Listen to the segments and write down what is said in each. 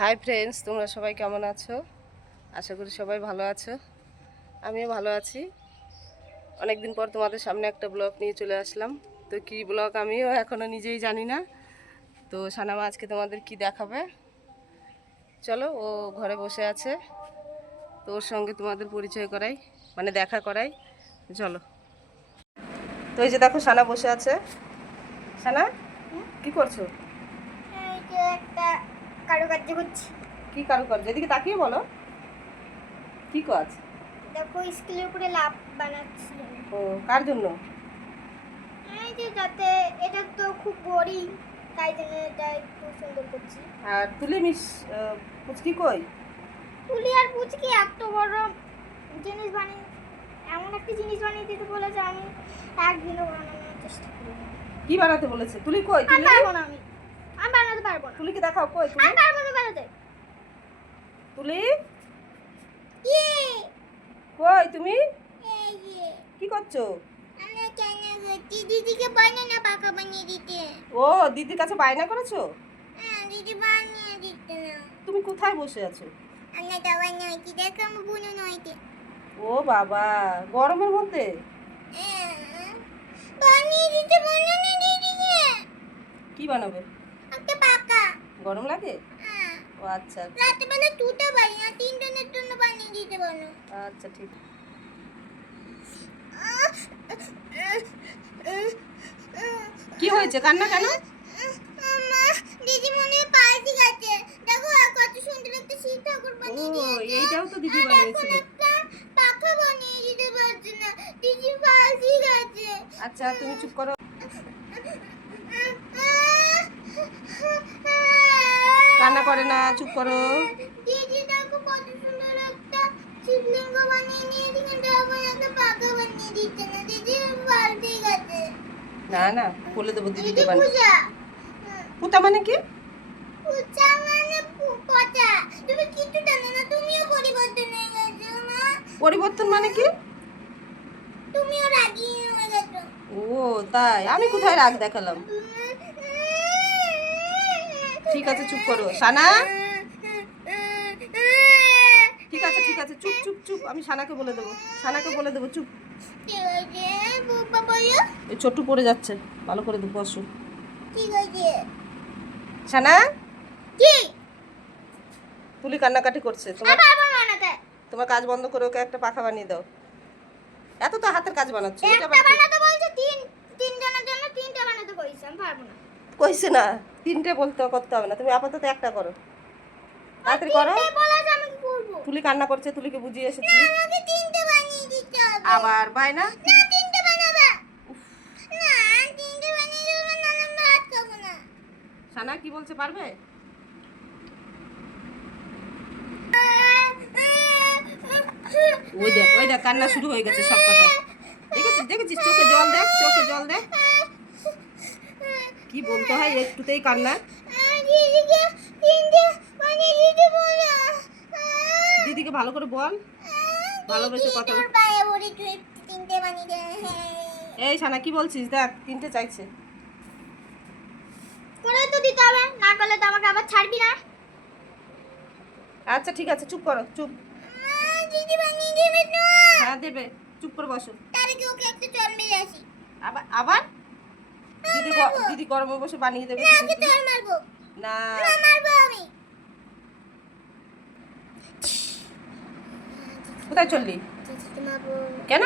Hi friends, তোমরা সবাই কেমন আছো? আশা করি সবাই ভালো আছো। আমিও ভালো আছি। অনেক দিন পর তোমাদের সামনে একটা ব্লগ নিয়ে চলে আসলাম। তো কি ব্লগ আমিও এখনও নিজেই জানি না। তো সানামা আজকে তোমাদের কি দেখাবে, চলো ও ঘরে বসে আছে, তো ওর সঙ্গে তোমাদের পরিচয় করাই, মানে দেখা করাই। চলো। তো এই যে দেখো সানা বসে আছে। সানা, কি করছো? একটা কারুকার্য করছি। কি কারুকার্য? এদিকে তাকিয়ে বলো, কি কাজ? দেখো স্কুলের উপরে লাভ বানাচ্ছি। ও, কার জন্য? এই যে যাতে, এটা তো খুব বোরিং, তাই জন্য এটা একটু সুন্দর করছি। আর তুলি মিস পুচকি কই? তুলি আর পুচকি এত বড় জিনিস বানিয়ে, এমন একটা জিনিস বানিয়ে দিতে বলেছে, আমি একদিনও বানানোর চেষ্টা করি না। কি বানাতে বলেছে? তুলি কই? আমি তুলি, পারবো না, আমি বানাতে পারবো না। তুলিকে দেখাও, কই তুলি? আমি পারবো না বানাতে। তুলি ইয়ে কই তুমি? এই যে কি করছো? আমি কেন দিদিকে বানানা পাকা বানিয়ে দিতে। ও, দিদির কাছে বায়না করেছো? হ্যাঁ, দিদি বানিয়ে দিতে না। তুমি কোথায় বসে আছো? আমরা দাওয়াই নয়টি দেখো, আমি বুনো নয়টি। ও বাবা, গরমের মধ্যে বানিয়ে দিতে বলো না দিদিকে। কি বানাবে? একটা পাকা। গরম লাগে? হ্যাঁ, ও আচ্ছা আচ্ছা। রাতেবেলা দুটো বানিয়ে না তিনজনের জন্য বানিয়ে দিতে বলো। আচ্ছা ঠিক। কি হয়েছে, কান্না কেন? মা, দিদি মনে হয় পাল্টি গেছে। দেখো কত সুন্দর একটা শিব ঠাকুর ও, বানিয়ে দিয়েছে। এইটাও তো দিদি আর এখন বানিয়েছিল। একটা পাখা বানিয়ে দিতে পারছে না, দিদি পাল্টি গেছে। আচ্ছা তুমি চুপ করো, কান্না করে না, চুপ করো। দিদি দেখো কত সুন্দর একটা শিবলিঙ্গ বানিয়ে নিয়েছে, কিন্তু আবার একটা পাখা বানিয়ে দিচ্ছে না, দিদি পাল্টে গেছে। না না, বলে দেবো দিদি দিদিকে বানিয়ে। পূজা, পুতা মানে কি? পূজা মানে পচা। তুমি কিছু জানো না, তুমিও পরিবর্তন হয়ে গেছো না। পরিবর্তন মানে কি? তুমিও রাগী হয়ে গেছো। ও তাই? আমি কোথায় রাগ দেখালাম? ঠিক আছে চুপ করো সানা। ঠিক আছে ঠিক আছে, চুপ চুপ চুপ, আমি সানাকে বলে দেবো, সানাকে বলে দেবো, চুপ। ঠিক আছে বুবা বলো। এই ছোট্টু পড়ে যাচ্ছে, ভালো করে দেবো, বসো। ঠিক আছে। সানা, কি? তুলি কান্নাকাটি করছে, তোমার পারবো না বানাতে। তোমার কাজ বন্ধ করে ওকে একটা পাখা বানিয়ে দাও। এত তো হাতের কাজ বানাচ্ছ, এটা একটা আবার কি? বানাতে বলছে, তিনজনের জন্য তিনটা বানাতে বলছে, আমি পারবো না। কইছে না তিনটে বলতে করতে হবে না, তুমি আপাতত একটা করো, তাড়াতাড়ি করো। তিনটে বলেছে, আমি কি করবো? তুলি কান্না করছে, তুলিকে বুঝিয়ে এসেছি। না, আমাকে তিনটে বানিয়ে দিতে হবে। আবার বায়না। না, তিনটে বানাবে। না, তিনটে বানিয়ে দেবো, নাহলে আমি ভাত খাবো না। সানা কি বলছে, পারবে? ওই দেখ ওই দেখ, কান্না শুরু হয়ে গেছে সব কটা। দেখেছিস দেখেছিস, চোখে জল দেখ, চোখে জল দেখ। কি বলতে হয় একটুতেই কান্না। দিদিকে তিনটে বানিয়ে দিতে বলো। দিদিকে ভালো করে বল, ভালোবেসে কথা বল। তোর পায়ে পড়ে তুই তিনটে বানিয়ে দে। এই সানা কি বলছিস, দেখ তিনটে চাইছে। করে তো দিতে হবে, না করলে তো আমাকে আবার ছাড়বি না। আচ্ছা ঠিক আছে, চুপ করো, চুপ। দিদি বানিয়ে দেবে তো। হ্যাঁ দেবে, চুপ করে বসো। তার আগে ওকে একটা চল মেরে আসি। আবার আবার দিদি গরমে বসে বানিয়ে দেবে। না, আগে চল মারবো। না না, মারবো আমি। কোথায় চললি? দিদিকে মারবো। কেন?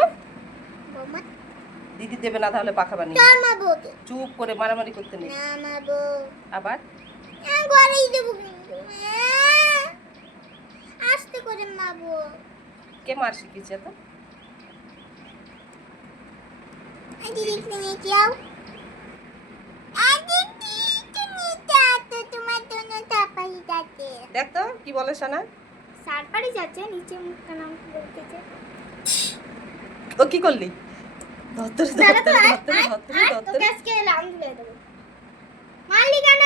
বৌমা, দিদি দেবে না তাহলে পাখা বানিয়ে। চল মারবো ওকে। চুপ করে মারামারি করতে নেই। না, মারবো। আবার ঘরেই দেবো কিন্তু। আস্তে করে মারবো। কে মার শিখিয়েছে এত? দিদি তুমি যাও। তোমার জন্য তাপাই যাচ্ছে। দেখ তো কি বলে সানা। সারপাড়ি যাচ্ছে, নিচে মুখটা নাম বলতেছে। ও কি করলি? ধরতরে ধরতরে ধরতরে ধরতরে তোকে ধরতরে। আজকে লাম ধরে দেবো। মারলি কেন?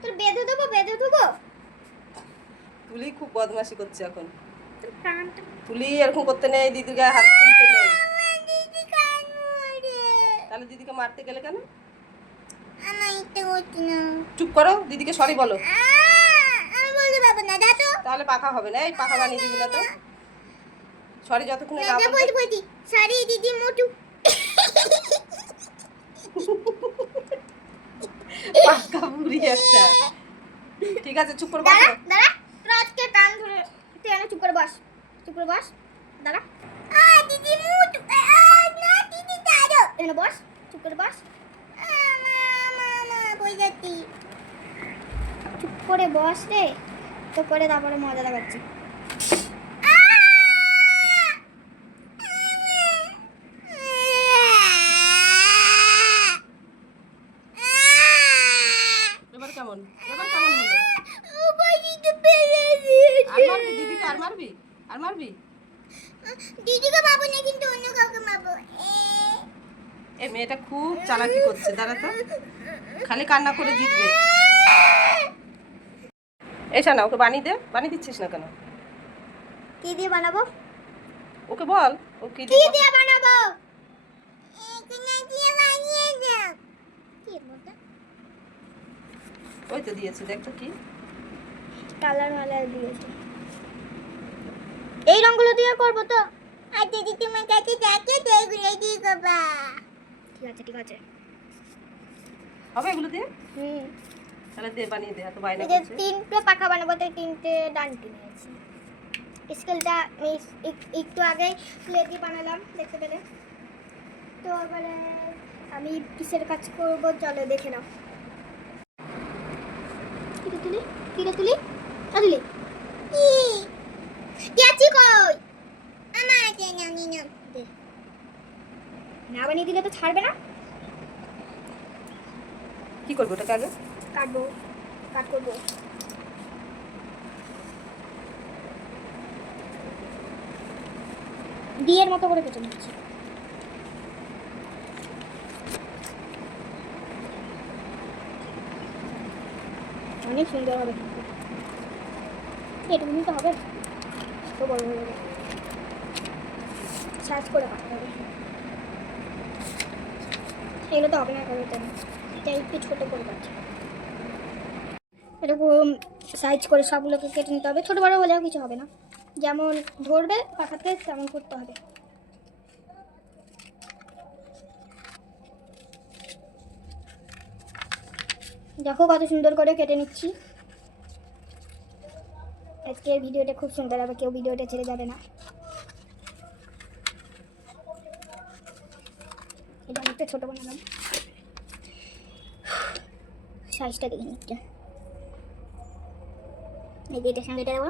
তোর বেঁধে দেবো, বেঁধে দেবো। তুলি খুব বদমাশি করছে এখন। তোর কানটা। তুলি এরকম করতে নেই, দিদির গায়ে হাত তুলতে নেই। আমার দিদি কান মুড়ে। তাহলে দিদিকে মারতে গেলে কেন? আমার ইচ্ছে করছে না। চুপ করো, দিদিকে সরি বলো। হবে না দাদু। তাহলে পাখা হবে না, এই পাখা বানিয়ে দিবি না তো। সরি যতক্ষণ না দাদা বলতে বলছি সরি দিদি মোটু। পাক্কা বুড়ি একটা। ঠিক আছে চুপ করে বস। দাঁড়া দাঁড়া রাতকে টান ধরে তুই এনে চুপ করে বস, চুপ করে বস দাঁড়া। দিদি মোটু না দিদি দাঁড়ো এনে বস, চুপ করে বস। বই যাচ্ছি, চুপ করে বস রে, তো করে তারপরে মজা লাগাচ্ছি। এবার কেমন, এবার কেমন হলো? আর মারবি দিদিকে, আর মারবি, আর মারবি? দিদিকে পাবো না কিন্তু অন্য কাউকে মারবো। এই মেয়েটা খুব চালাকি করছে, দাঁড়া তো, খালি কান্না করে জিতবে। এসা না, ওকে বানিয়ে দে। বানিয়ে দিচ্ছিস না কেন? কি দিয়ে বানাবো? ওকে বল ও কি কি দিয়ে বানাবো? এখানে দিয়ে বানিয়ে দাও। কি বলতে? ওই তো দিয়েছে, দেখ তো কি কালার মালার দিয়েছে। এই রংগুলো দিয়ে করবো তো। আর দিদি তোমার কাছে যাকে তো এগুলো দিয়ে করবা। ঠিক আছে ঠিক আছে। হবে এগুলো দিয়ে? হুম। তাহলে দে, বানিয়ে দে। এত বাইরে এই যে করছে। তিনটে পাখা বানাবো, তাই তিনটে ডান্টি নিয়েছি। স্কেলটা আমি একটু আগেই ক্লে দিয়ে বানালাম দেখতে পেলে। তো এবারে আমি কিসের কাজ করবো চলো দেখে নাও। কিরে তুলি, কিরে তুলি, তুলি কি আছি কই? আমার আছে না নিনা দে। না বানিয়ে দিলে তো ছাড়বে না। কি করবো ওটাকে আগে? কাটবো, কাট করবো। ডিয়ের মতো করে কেটে নিচ্ছি। অনেক সুন্দর হবে কিন্তু এটুকুনি তো হবে, তো বড় হয়ে যাবে। সাইজ করে কাটতে হবে। এগুলো তো হবে না তবে তাই এটা একটু ছোটো করে কাটছি। এরকম সাইজ করে সবগুলোকে কেটে নিতে হবে। ছোটো বড়ো হলেও কিছু হবে না, যেমন ধরবে পাখাতে তেমন করতে হবে। দেখো কত সুন্দর করে কেটে নিচ্ছি। আজকের ভিডিওটা খুব সুন্দর হবে, কেউ ভিডিওটা ছেড়ে যাবে না। এটা অনেকটা ছোটো বানালাম, সাইজটা দেখে নিচ্ছে। এই যে এটার সঙ্গে এটা দেবো,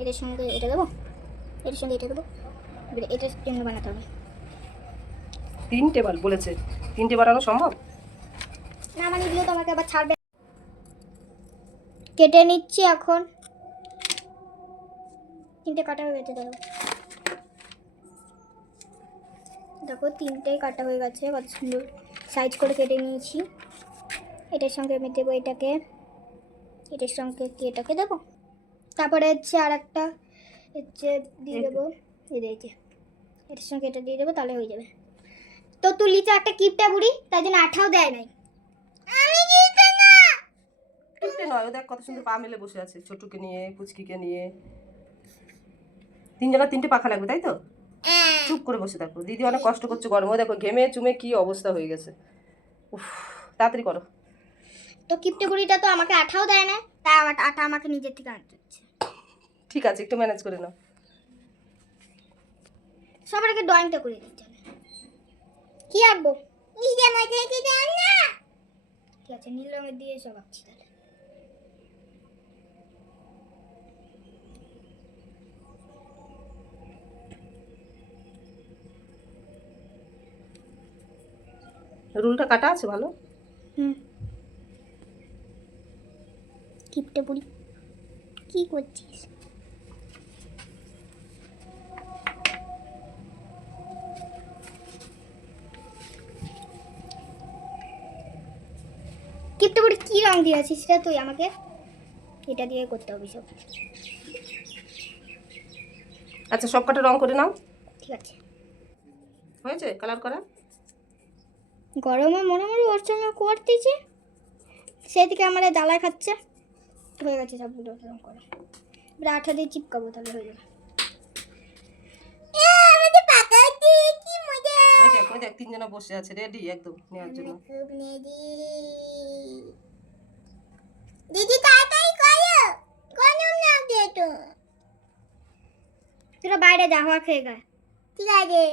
এটার সঙ্গে এটা দেবো, এটার সঙ্গে এটা দেবো। এটার জন্য বানাতে হবে। তিনটে বলেছে, তিনটে বানানো সম্ভব না মানে দিলেও তো আমাকে আবার ছাড়বে। কেটে নিচ্ছি এখন। তিনটে কাটা হয়ে গেছে দেখো, দেখো তিনটেই কাটা হয়ে গেছে। কত সুন্দর সাইজ করে কেটে নিয়েছি। এটার সঙ্গে আমি দেবো এটাকে, এটার সঙ্গে কি এটাকে দেবো, তারপরে হচ্ছে আর একটা হচ্ছে দিয়ে দেবো। এই যে এটার সঙ্গে এটা দিয়ে দেবো, তাহলে হয়ে যাবে। তো তুলিতে একটা কিপটা বুড়ি, তাই জন্য আঠাও দেয় নাই। আমি দিতে না, তিনটে নয়, ও দেখ কত সুন্দর পা মেলে বসে আছে, ছোটুকে নিয়ে পুচকিকে নিয়ে। তিনজনের তিনটে পাখা লাগবে তাই তো? চুপ করে বসে থাকো, দিদি অনেক কষ্ট করছে গরমে, দেখো ঘেমে চুমে কি অবস্থা হয়ে গেছে। উফ, তাড়াতাড়ি করো। তো কিপটে বুড়িটা তো আমাকে আঠাও দেয় না, তাই আমার আঠা আমাকে নিজের থেকে আনতে হচ্ছে। ঠিক আছে, একটু ম্যানেজ করে নাও। সবার আগে ড্রয়িংটা করে দিতে হবে। কি আঁকবো? নিজে মাঝে কি দেন না। ঠিক আছে, নীল রঙের দিয়ে সব আঁকছি তাহলে। রুলটা কাটা আছে ভালো। কিপটে বুড়ি কি করছিস? কিপটে বুড়ি কি রং দিয়েছিস রে তুই আমাকে? এটা দিয়ে করতে হবে সব। আচ্ছা সব কটা রং করে নাও। ঠিক আছে, হয়েছে কালার করা? গরমে মনে মনে ওর সঙ্গে করতেছি, সেদিকে আমার জ্বালায় খাচ্ছে। হয়ে গেছে সবগুলো এরকম করে। এবার আঠা দিয়ে চিপকাবো, তাহলে হয়ে যাবে। আমাদের পাকা হচ্ছে, কি মজা! ওই দেখ তিনজনা বসে আছে রেডি একদম নেওয়ার জন্য। খুব নেডি। দিদি তাড়াতাড়ি করো, গরম লাগছে তো। তোরা বাইরে যা, হওয়া খেয়ে গা। ঠিক আছে,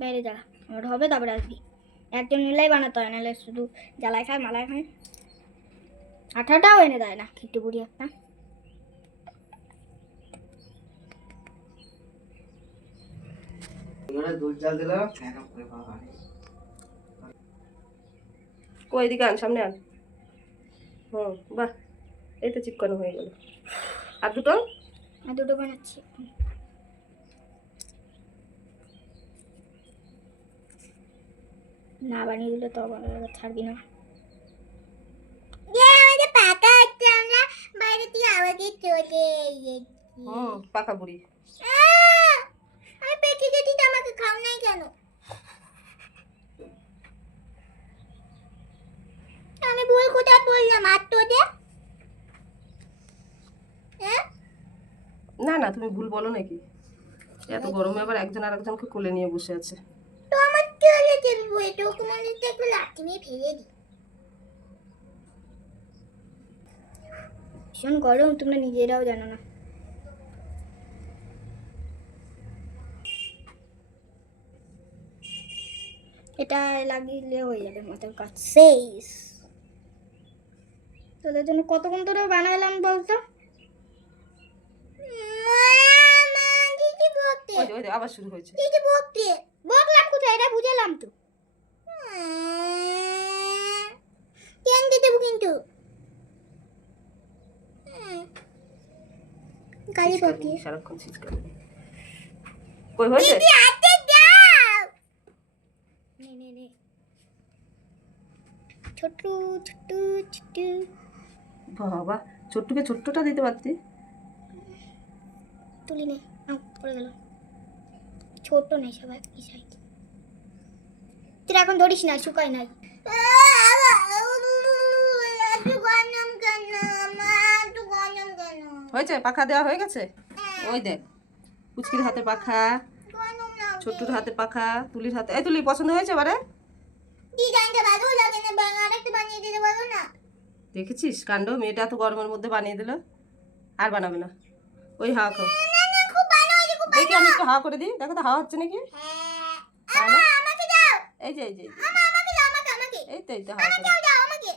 বাইরে যা, আমার হবে তারপরে আসবি। একজন মিলাই বানাতে হয়, নাহলে শুধু জ্বালায় খায় মালায় খায়। আঠাটাও এনে দেয় না, একটু বুড়ি একটা। দুধ জাল দিলাম। কই দিকে আন, সামনে আন। বাহ, এই তো চিপকানো হয়ে গেল। আর দুটো আর দুটো বানাচ্ছি। না বানিয়ে দিলে তো আবার ছাড়বি না। পাকা হচ্ছে, আমরা বাইরে থেকে আওয়াজে চলে এসেছি। পাকা বুড়ি। আমি পেটে যেতে তো আমাকে খাও নাই কেন? আমি ভুল কোথায় বললাম? আর তো দে। না না, তুমি ভুল বলো নাকি? এত গরমে আবার একজন আরেকজনকে কোলে নিয়ে বসে আছে। তো আমার চলে চলবো, এটা ওকে মনে হচ্ছে একটু লাঠি নিয়ে ফেলে দিই। ভীষণ গরম, তোমরা নিজেরাও জানো না। এটা লাগিয়ে হয়ে যাবে মাথার কাজ শেষ। তোদের জন্য কতক্ষণ ধরে বানাইলাম বলতো? ওই যে আবার শুরু হয়েছে। বকলাম কোথায়, এটা বুঝালাম তো। কেন দিতে কিন্তু গালি বকি সারাক্ষণ ছিচকানি। কই হয়েছে? হাতে দাও। নে ছোট ছোট ছোট। বাবা, ছোট্টকে ছোট্টটা দিতে পারতি। তুলি নে, পড়ে গেল। ছোট নেই, সবাই কি সাইজ। তুই এখন ধরিস না, শুকাই নাই। হয়েছে, পাখা দেওয়া হয়ে গেছে। ওই দেখ, পুচকির হাতে পাখা, ছোট্টুর হাতে পাখা, তুলির হাতে। এই তুলি, পছন্দ হয়েছে এবারে? দেখেছিস কাণ্ড, মেয়েটা তো গরমের মধ্যে বানিয়ে দিল। আর বানাবে না। ওই হাওয়া খাও। দেখি আমি একটু হাওয়া করে দিই, দেখো তো হাওয়া হচ্ছে নাকি। এই যে এই যে এই তো হাওয়া করে।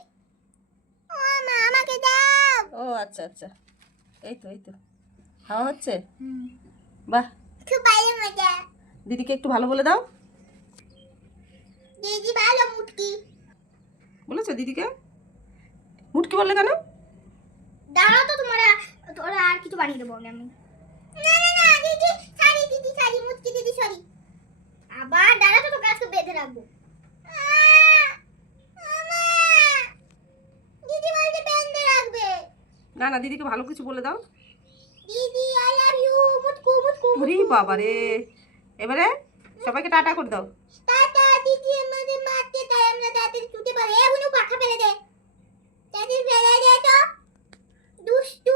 ও আচ্ছা আচ্ছা, এই তো হাওয়া হচ্ছে। বাহ, দিদিকে একটু ভালো বলে দাও। দিদি ভালো মুটকি বলেছো দিদিকে? মুটকি বললে কেন? দাঁড়াও তো, তোরা আর কিছু বানিয়ে দেবো আমি। না দিদি সরি মুটকি দিদি সরি। আবার দাঁড়াও তো, তোকে আজকে বেঁধে রাখবো। দিদি বলতে বেঁধে রাখবে। না না, দিদিকে ভালো কিছু বলে দাও। দিদি আই লাভ ইউ মুটকু। ওরে বাবা রে, এবারে সবাইকে টাটা করে দাও। টাটা। দিদি আমাদের মারতে, তাই আমরা তাড়াতাড়ি ছুটে পারি। এখনো পাখা ফেলে দে। দাদি ফেলে দে তো, দুষ্টু।